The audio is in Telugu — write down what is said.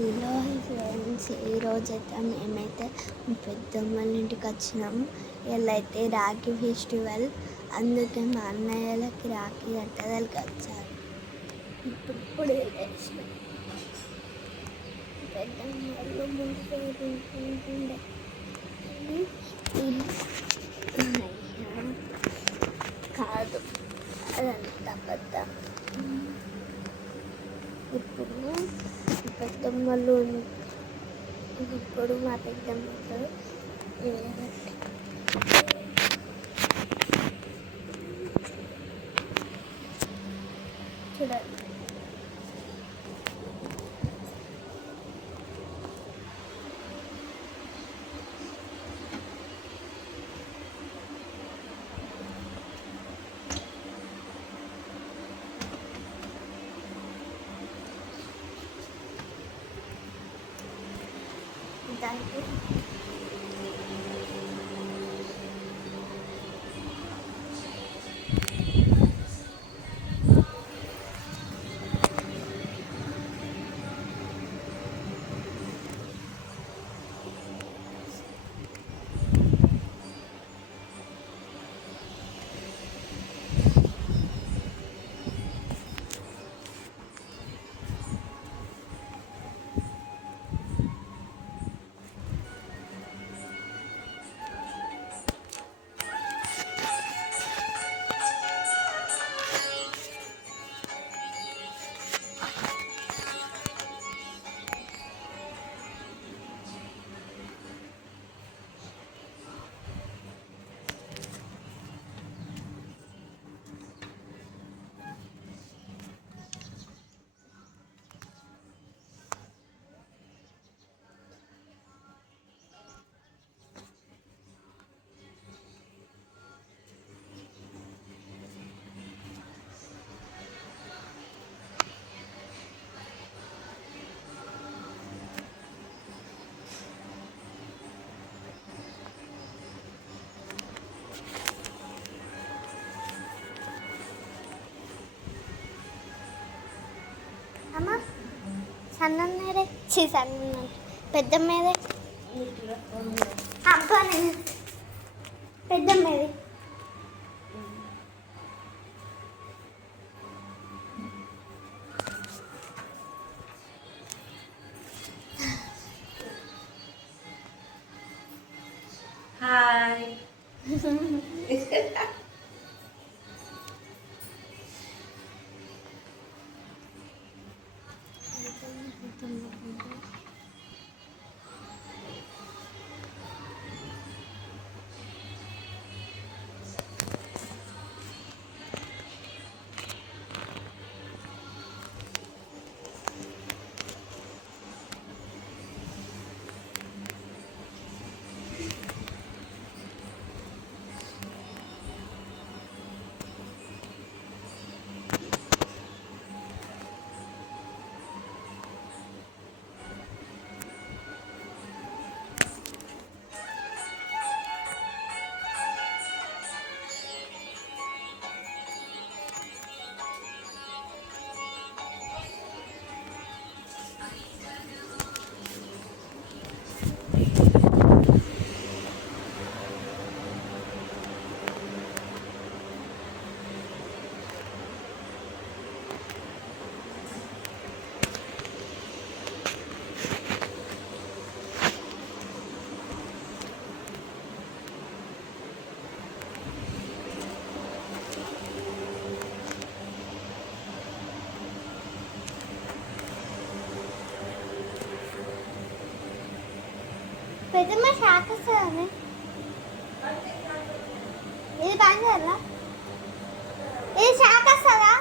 హలో ఫ్రెండ్స్, ఈరోజైతే మేమైతే పెద్దమ్మ వాళ్ళ ఇంటికి వచ్చినాము. ఇలా అయితే రాఖీ ఫెస్టివల్, అందుకే మా అన్నయ్యలకి రాఖీ కట్టడానికి వచ్చారు. ఇప్పుడు పెద్దమ్మ వాళ్ళు ముందు పేరుంటుండే కాదు, అదంతా పెద్ద. ఇప్పుడు పెద్దమ్మలు ఇప్పుడు మా పెద్దమ్మలు చూడండి. దానికి అమ్మ సన్న మీదే సన్న పెద్ద మీదే పెద్ద మీదే హాయ్. పెద్దమ్మ షాక్ వస్తుందని ఇది బంద్ చేయాలా? ఇది షాక్ వస్తుందా?